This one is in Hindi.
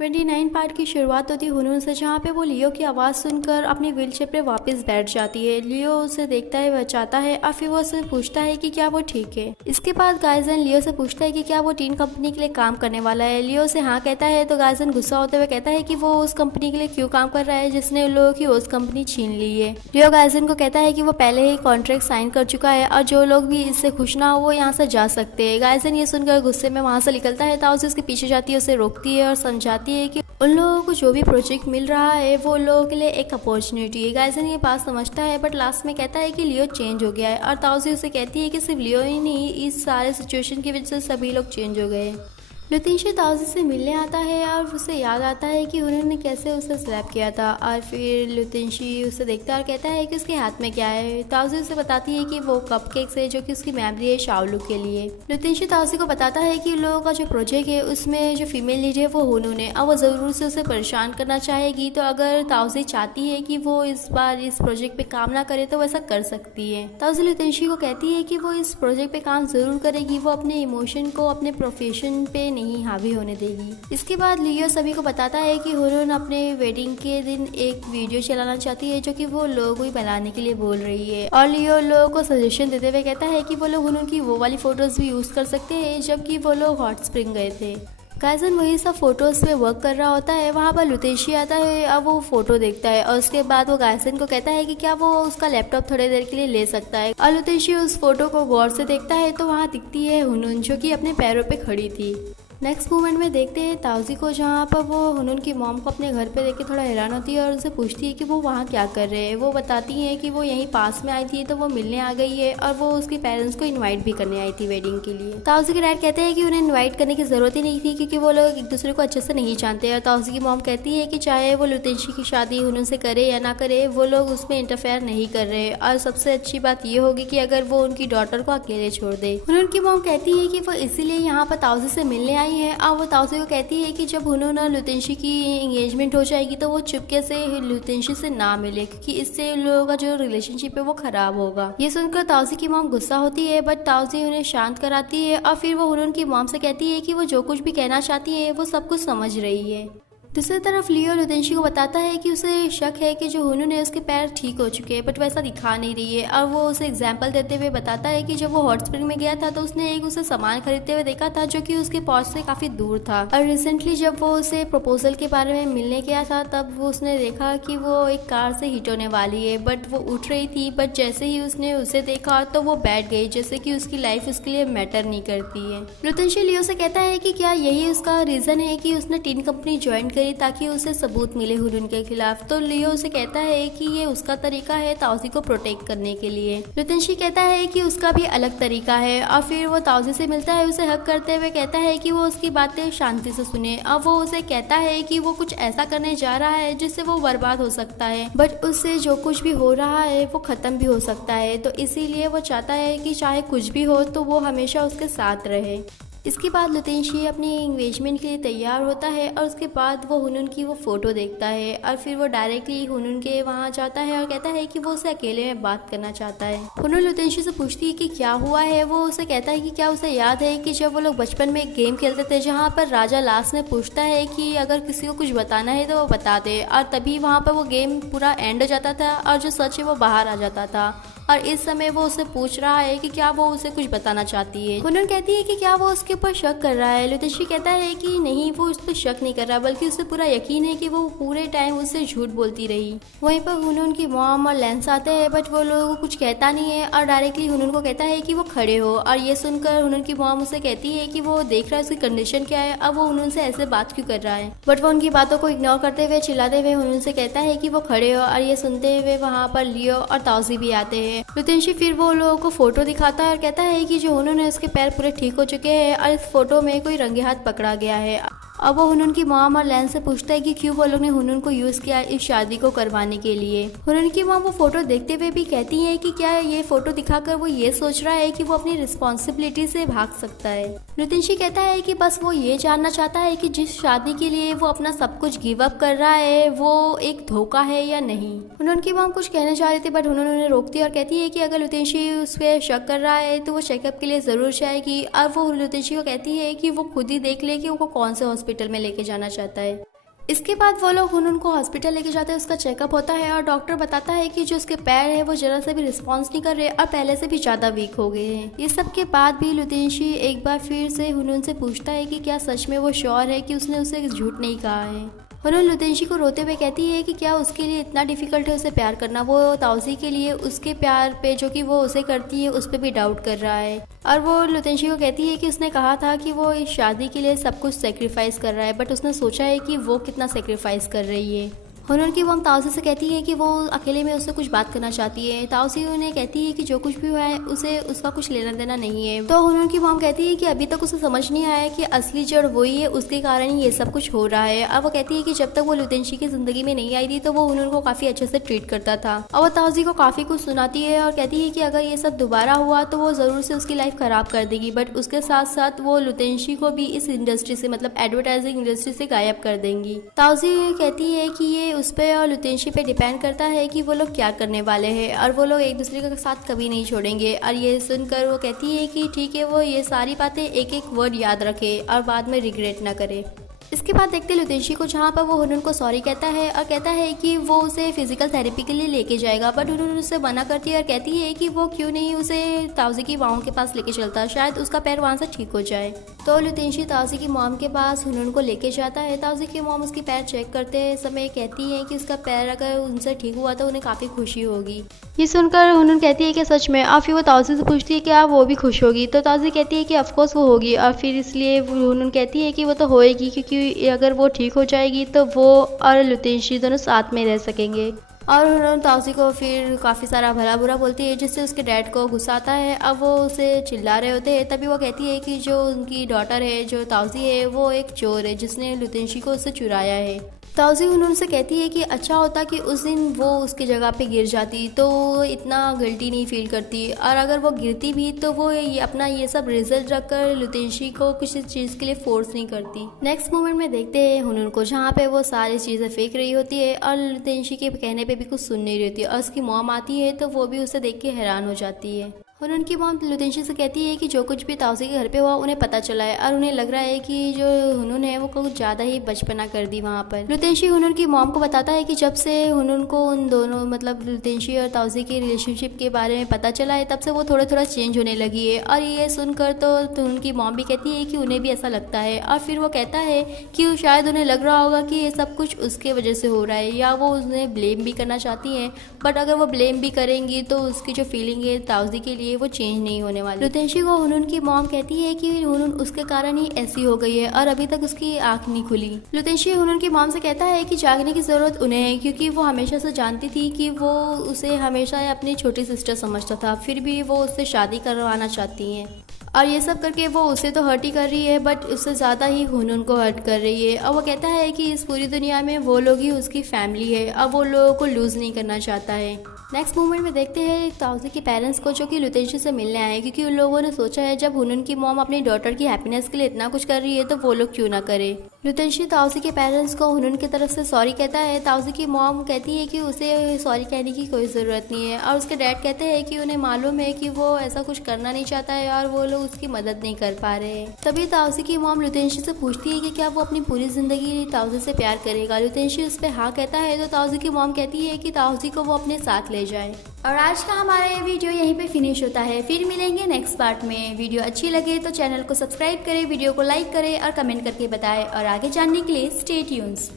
29 पार्ट की शुरुआत होती है हुनून से, जहाँ पे वो लियो की आवाज़ सुनकर अपनी व्हीलचेयर पे वापस बैठ जाती है। लियो उसे देखता है, बचाता है और फिर वो उससे पूछता है कि क्या वो ठीक है। इसके बाद गाइजन लियो से पूछता है कि क्या वो टीन कंपनी के लिए काम करने वाला है। लियो से हाँ कहता है तो गाइजन गुस्सा होते हुए कहता है कि वो उस कंपनी के लिए क्यों काम कर रहा है जिसने उन लोगों की उस कंपनी छीन ली है। लियो गाइजन को कहता है कि वो पहले ही कॉन्ट्रैक्ट साइन कर चुका है और जो लोग भी इससे खुश ना हो वो यहाँ से जा सकते हैं। गाइजन ये सुनकर गुस्से में वहाँ से निकलता है। ताओ उसके पीछे जाती है, उसे रोकती है और समझाती है कि उन लोगों को जो भी प्रोजेक्ट मिल रहा है वो उन लोगों के लिए एक अपॉर्चुनिटी है। गाइजन ये बात समझता है बट लास्ट में कहता है कि लियो चेंज हो गया है और ताओ उसे कहती है कि सिर्फ लियो ही नहीं, इस सारे सिचुएशन की वजह से सभी लोग चेंज हो गए। लुतेशी ताओजी से मिलने आता है और उसे याद आता है कि उन्होंने कैसे उसे स्लैप किया था और फिर लुतेशी उसे देखता है और कहता है कि उसके हाथ में क्या है। ताओजी उसे बताती है कि वो कपकेक्स है जो कि उसकी मेमोरी है शाओलू के लिए। लुतेशी ताओजी को बताता है कि उन लोगों का जो प्रोजेक्ट है उसमें जो फीमेल लीड है वो हुनून है और वो ज़रूर से उसे परेशान करना चाहेगी। तो अगर ताओजी चाहती है कि वो इस बार इस प्रोजेक्ट पे काम ना करे तो वैसा कर सकती है। ताओजी लुतेशी को कहती है कि वो इस प्रोजेक्ट पे काम जरूर करेगी, वो अपने इमोशन को अपने प्रोफेशन पे नहीं हावी होने देगी। इसके बाद लियो सभी को बताता है कि हुनून अपने वेडिंग के दिन एक वीडियो चलाना चाहती है जो कि वो लोगों को बनाने के लिए बोल रही है और लियो लोगों को सजेशन देते हुए कहता है कि वो लोग हुनून की वो वाली फोटोज भी यूज कर सकते हैं जबकि वो लोग हॉट स्प्रिंग गए थे। गाइजन वही सब फोटोज पे वर्क कर रहा होता है। वहाँ पर लुतेशी आता है और वो फोटो देखता है और उसके बाद वो गाइजन को कहता है कि क्या वो उसका लैपटॉप थोड़ी देर के लिए ले सकता है और लुतेशी उस फोटो को गौर से देखता है तो वहाँ दिखती है हुनून जो कि अपने पैरों पे खड़ी थी। नेक्स्ट मोमेंट में देखते हैं ताओजी को, जहाँ पर वो हुनून की मॉम को अपने घर पे देख के थोड़ा हैरान होती है और उनसे पूछती है कि वो वहाँ क्या कर रहे हैं। वो बताती हैं कि वो यहीं पास में आई थी तो वो मिलने आ गई है और वो उसके पेरेंट्स को इनवाइट भी करने आई थी वेडिंग के लिए। ताओजी के डैड कहते हैं कि उन्हें इन्वाइट करने की जरूरत ही नहीं थी क्योंकि वो लोग एक दूसरे को अच्छे से नहीं जानते। और ताओजी की मॉम कहती है कि चाहे वो लुतेशी की शादी हुनून से करे या ना करे वो लोग उसमें इंटरफेयर नहीं कर रहे और सबसे अच्छी बात ये होगी कि अगर वो उनकी डॉटर को अकेले छोड़ दे। हुनून की मॉम कहती है कि वो इसीलिए यहाँ पर ताओजी से मिलने आई है और वो ताओजी को कहती है कि जब हुनून और लुतेशी की एंगेजमेंट हो जाएगी तो वो चुपके से लुतेशी से ना मिले क्योंकि इससे उन लोगों का जो रिलेशनशिप है वो खराब होगा। ये सुनकर ताओजी की मॉम गुस्सा होती है बट ताओजी उन्हें शांत कराती है और फिर वो हुनून की मॉम से कहती है कि वो जो कुछ भी कहना चाहती है वो सब कुछ समझ रही है। दूसरी तरफ लियो लुतेशी को बताता है कि उसे शक है कि जो हुनून है उसके पैर ठीक हो चुके हैं बट वैसा दिखा नहीं रही है और वो उसे एग्जाम्पल देते हुए बताता है कि जब वो हॉट स्प्रिंग में गया था तो उसने एक उसे सामान खरीदते हुए देखा था जो कि उसके पहुंच से काफी दूर था और रिसेंटली जब वो उसे प्रपोजल के बारे में मिलने गया था तब वो उसने देखा कि वो एक कार से हिट होने वाली है बट वो उठ रही थी बट जैसे ही उसने उसे देखा तो वो बैठ गई जैसे कि उसकी लाइफ उसके लिए मैटर नहीं करती है। लुतेशी लियो से कहता है कि क्या यही उसका रीजन है कि उसने टीन कंपनी ज्वाइन करी ताकि उसे सबूत मिले हुनून के खिलाफ। तो लियो उसे कहता है कि ये उसका तरीका है ताओजी को प्रोटेक्ट करने के लिए। लुतेशी कहता है कि उसका भी अलग तरीका है और फिर वो ताओजी से मिलता है, उसे हक करते हुए कहता है कि वो उसकी बातें शांति से सुने और वो उसे कहता है कि वो कुछ ऐसा करने जा रहा है जिससे वो बर्बाद हो सकता है बट उससे जो कुछ भी हो रहा है वो खत्म भी हो सकता है। तो इसीलिए वो चाहता है कि चाहे कुछ भी हो तो वो हमेशा उसके साथ रहे। इसके बाद लुतेशी अपनी एंगेजमेंट के लिए तैयार होता है और उसके बाद वो हुनून की वो फोटो देखता है और फिर वो डायरेक्टली हुनून के वहाँ जाता है और कहता है कि वो उसे अकेले में बात करना चाहता है। हुनून लुतेशी से पूछती है कि क्या हुआ है। वो उसे कहता है कि क्या उसे याद है कि जब वो लोग बचपन में एक गेम खेलते थे जहाँ पर राजा लास्ट में पूछता है कि अगर किसी को कुछ बताना है तो वो बता दे और तभी वहाँ पर वो गेम पूरा एंड हो जाता था और जो सच है वो बाहर आ जाता था और इस समय वो उसे पूछ रहा है कि क्या वो उसे कुछ बताना चाहती है। हुनून कहती है कि क्या वो उसके ऊपर शक कर रहा है। लुतेशी कहता है कि नहीं, वो उस पर शक नहीं कर रहा बल्कि उसे पूरा यकीन है कि वो पूरे टाइम उससे झूठ बोलती रही। वहीं पर हुनून की मॉम और लेंस आते हैं बट वो लोगों को कुछ कहता नहीं है और डायरेक्टली हुनून को कहता है कि वो खड़े हो और ये सुनकर हुनून की मॉम उसे कहती है कि वो देख रहा है उसकी कंडीशन क्या है, अब वो हुनून से ऐसे बात क्यों कर रहा है बट वो उनकी बातों को इग्नोर करते हुए चिल्लाते हुए हुनून से कहता है कि वो खड़े हो और ये सुनते हुए वहाँ पर लियो और ताओजी भी आते हैं। लुतेशी फिर वो लोगों को फोटो दिखाता है और कहता है कि जो हुनून है उसके पैर पूरे ठीक हो चुके हैं और इस फोटो में कोई रंगे हाथ पकड़ा गया है। अब वो हुनून की मॉम और लेंस से पूछता है कि क्यों वो लोग ने हुनून को यूज किया इस शादी को करवाने के लिए। हुनून की मॉम वो फोटो देखते हुए भी कहती है कि क्या ये फोटो दिखाकर वो ये सोच रहा है कि वो अपनी रिस्पॉन्सिबिलिटी से भाग सकता है। लुतेशी कहता है कि बस वो ये जानना चाहता है कि जिस शादी के लिए वो अपना सब कुछ गिव अप कर रहा है वो एक धोखा है या नहीं। हुनून की मॉम कुछ कहना चाह रही थी बट हुनून उन्हें रोकती है और कहती है कि अगर लुतेशी उस पर शक कर रहा है तो वो चेकअप के लिए जरूर जाएगी और वो लुतेशी को कहती है कि वो खुद ही देख ले कि वो कौन से हॉस्पिटल में लेके जाना चाहता है। इसके बाद वो लोग हुनून को हॉस्पिटल लेके जाते हैं, उसका चेकअप होता है और डॉक्टर बताता है कि जो उसके पैर है वो जरा से भी रिस्पॉन्स नहीं कर रहे और पहले से भी ज़्यादा वीक हो गए हैं। ये सब के बाद भी लुतेशी एक बार फिर से हुनून से पूछता है कि क्या सच में वो श्योर है कि उसने उसे झूठ नहीं कहा है। हुनून लुतेशी को रोते हुए कहती है कि क्या उसके लिए इतना डिफिकल्ट है उसे प्यार करना। वो ताउसी के लिए उसके प्यार पे जो कि वो उसे करती है उस पर भी डाउट कर रहा है और वो लुतेशी को कहती है कि उसने कहा था कि वो इस शादी के लिए सब कुछ सेक्रीफाइस कर रहा है, बट उसने सोचा है कि वो कितना सेक्रीफाइस कर रही है। हुनून की मॉम ताउसी से कहती है कि वो अकेले में उससे कुछ बात करना चाहती है। ताउसी उन्हें कहती है कि जो कुछ भी हुआ है उसे उसका कुछ लेना देना नहीं है। तो हुनून की मॉम कहती है कि अभी तक उसे समझ नहीं आया कि असली जड़ वही है, उसके कारण ही ये सब कुछ हो रहा है। और वो कहती है कि जब तक वो लुतेशी की जिंदगी में नहीं आई थी तो वो हुनून को काफी अच्छे से ट्रीट करता था। और वो ताउसी को काफी कुछ सुनाती है और कहती है कि अगर ये सब दोबारा हुआ तो वो जरूर से उसकी लाइफ खराब कर देगी, बट उसके साथ साथ वो लुतेशी को भी इस इंडस्ट्री से मतलब एडवर्टाइजिंग इंडस्ट्री से गायब कर देंगी। ताउसी कहती है कि ये उस पर और लुतेशी पे डिपेंड करता है कि वो लोग क्या करने वाले हैं और वो लोग एक दूसरे के साथ कभी नहीं छोड़ेंगे। और ये सुनकर वो कहती है कि ठीक है, वो ये सारी बातें एक एक वर्ड याद रखे और बाद में रिग्रेट ना करे। इसके बाद देखते लुतेशी को जहाँ पर वो हुनून को सॉरी कहता है और कहता है कि वो उसे फिजिकल थेरेपी के लिए लेके जाएगा, बट हुनून उससे मना करती है और कहती है कि वो क्यों नहीं उसे ताउसी की माओ के पास लेके चलता, शायद उसका पैर वहाँ से ठीक हो जाए। तो लुतेशी ताउसी की मॉम के पास हुनून को लेके जाता है। ताउसी की मॉम उसकी पैर चेक करते समय कहती है कि उसका पैर अगर उनसे ठीक हुआ तो उन्हें काफ़ी खुशी होगी। ये सुनकर हुनून कहती है कि सच में। और फिर वो ताउसी से पूछती है कि आप वो भी खुश होगी, तो ताउसी कहती है कि ऑफकोर्स वो होगी। और फिर इसलिए हुनून कहती है कि वो तो होएगी, क्योंकि अगर वो ठीक हो जाएगी तो वो और लुतेशी दोनों साथ में रह सकेंगे। और हुनून ताउसी को फिर काफ़ी सारा भला बुरा बोलती है, जिससे उसके डैड को गुस्सा आता है। अब वो उसे चिल्ला रहे होते हैं, तभी वो कहती है कि जो उनकी डॉटर है, जो ताउसी है, वो एक चोर है जिसने लुतेशी को उससे चुराया है। ताउसी हुनून से कहती है कि अच्छा होता कि उस दिन वो उसकी जगह पे गिर जाती तो वो इतना गिल्टी नहीं फील करती, और अगर वो गिरती भी तो वो अपना ये सब रिजल्ट रखकर लुतेशी को किसी चीज़ के लिए फोर्स नहीं करती। नेक्स्ट मोमेंट में देखते हैं हुनून को, जहाँ पे वो सारी चीज़ें फेंक रही होती है और लुतेशी के कहने पे भी कुछ सुन नहीं रही होती है, और उसकी मॉम आती है तो वो भी उसे देख के हैरान हो जाती है। हुनून की मॉम लुतेशी से कहती है कि जो कुछ भी ताउसी के घर पे हुआ उन्हें पता चला है और उन्हें लग रहा है कि जो हुनून है वो कुछ ज़्यादा ही बचपना कर दी वहाँ पर। लुतेशी हुनून की मॉम को बताता है कि जब से हुनून को उन दोनों मतलब लुतेशी और ताउसी के रिलेशनशिप के बारे में पता चला है तब से वो थोड़ा थोड़ा चेंज होने लगी है। और ये सुनकर तो उनकी मॉम भी कहती है कि उन्हें भी ऐसा लगता है, और फिर वो कहता है कि शायद उन्हें लग रहा होगा कि ये सब कुछ उसके वजह से हो रहा है, या वो उन्हें ब्लेम भी करना चाहती हैं, बट अगर वो ब्लेम भी करेंगी तो उसकी जो फीलिंग है ताउसी के लिए वो चेंज नहीं होने वाली। लुतेशी को हुनून की मॉम कहती है कि हुनून उसके कारण ही ऐसी हो गई है और अभी तक उसकी आंख नहीं खुली। लुतेशी हुनून की मॉम से कहता है कि जागने की जरूरत उन्हें है, क्योंकि वो हमेशा से जानती थी कि वो उसे हमेशा अपनी छोटी सिस्टर समझता था, फिर भी वो उससे शादी करवाना चाहती हैं। और ये सब करके वो उसे तो हर्ट ही कर रही है, बट उससे ज़्यादा ही हुनून को हर्ट कर रही है। और वो कहता है कि इस पूरी दुनिया में वो लोग ही उसकी फैमिली है, अब वो लोगों को लूज़ नहीं करना चाहता है। नेक्स्ट मोमेंट में देखते हैं ताउसी के पेरेंट्स को, जो कि लुतेशी से मिलने आए, क्योंकि उन लोगों ने सोचा है जब हुनून की मॉम अपनी डॉटर की हैप्पीनेस के लिए इतना कुछ कर रही है तो वो लोग क्यों ना करे। लुतेशी ताउसी के पेरेंट्स को हुनून की तरफ से सॉरी कहता है। ताउसी की मॉम कहती है कि उसे सॉरी कहने की कोई ज़रूरत नहीं है, और उसके डैड कहते हैं कि उन्हें मालूम है कि वो ऐसा कुछ करना नहीं चाहता है और वो लोग उसकी मदद नहीं कर पा रहे हैं। तभी ताउसी की मॉम लुतेशी से पूछती है कि क्या वो अपनी पूरी ज़िंदगी ताउसी से प्यार करेगा। लुतेशी उस पर हाँ कहता है, तो ताउसी की मॉम कहती है कि ताउसी को वो अपने साथ ले जाए। और आज का हमारा ये वीडियो यहीं पे फिनिश होता है, फिर मिलेंगे नेक्स्ट पार्ट में। वीडियो अच्छी लगे तो चैनल को सब्सक्राइब करें, वीडियो को लाइक करें और कमेंट करके बताएं, और आगे जानने के लिए स्टे ट्यून्स।